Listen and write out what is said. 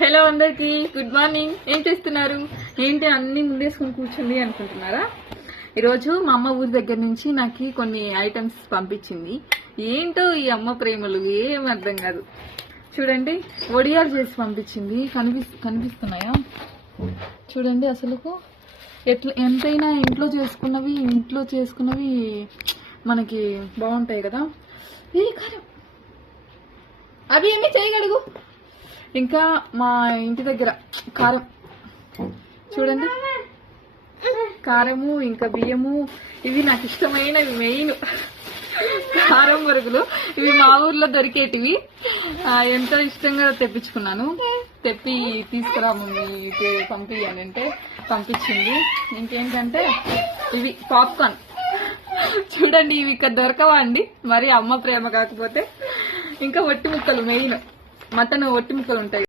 Hello అందరికి good morning. ఏం చేస్తున్నారు? ఏంటి అన్ని ముందేసుకుని కూర్చుంది అనుకుంటున్నారా? ఈరోజు మా అమ్మ ఊరి దగ్గర నుంచి నాకు కొన్ని ఐటమ్స్ పంపించింది. ఏంటో ఈ అమ్మ ప్రేమలు ఏం అర్థం కాదు. చూడండి, వడియాలు చేసి పంపించింది. కనిపిస్తున్నాయా? చూడండి, అసలు ఎంతైనా ఇంట్లో చేసుకున్నవి మనకి బాగుంటాయి కదా. అవి ఎన్ని చేయగలుగు. ఇంకా మా ఇంటి దగ్గర కారం చూడండి, కారము ఇంకా బియ్యము. ఇవి నాకు ఇష్టమైనవి. మెయిన్ కారం మురుగులు. ఇవి మా ఊర్లో దొరికేటివి. ఎంతో ఇష్టంగా తెప్పించుకున్నాను. తీసుకురా మమ్మీకి పంపించానంటే పంపించింది. ఇంకేంటంటే ఇవి పాప్కార్న్. చూడండి, ఇవి ఇక్కడ దొరకవా అండి? మరి అమ్మ ప్రేమ కాకపోతే. ఇంకా ఒట్టి ముక్కలు, మెయిన్ మటన్ ఒట్టి ముక్కలు ఉంటాయి.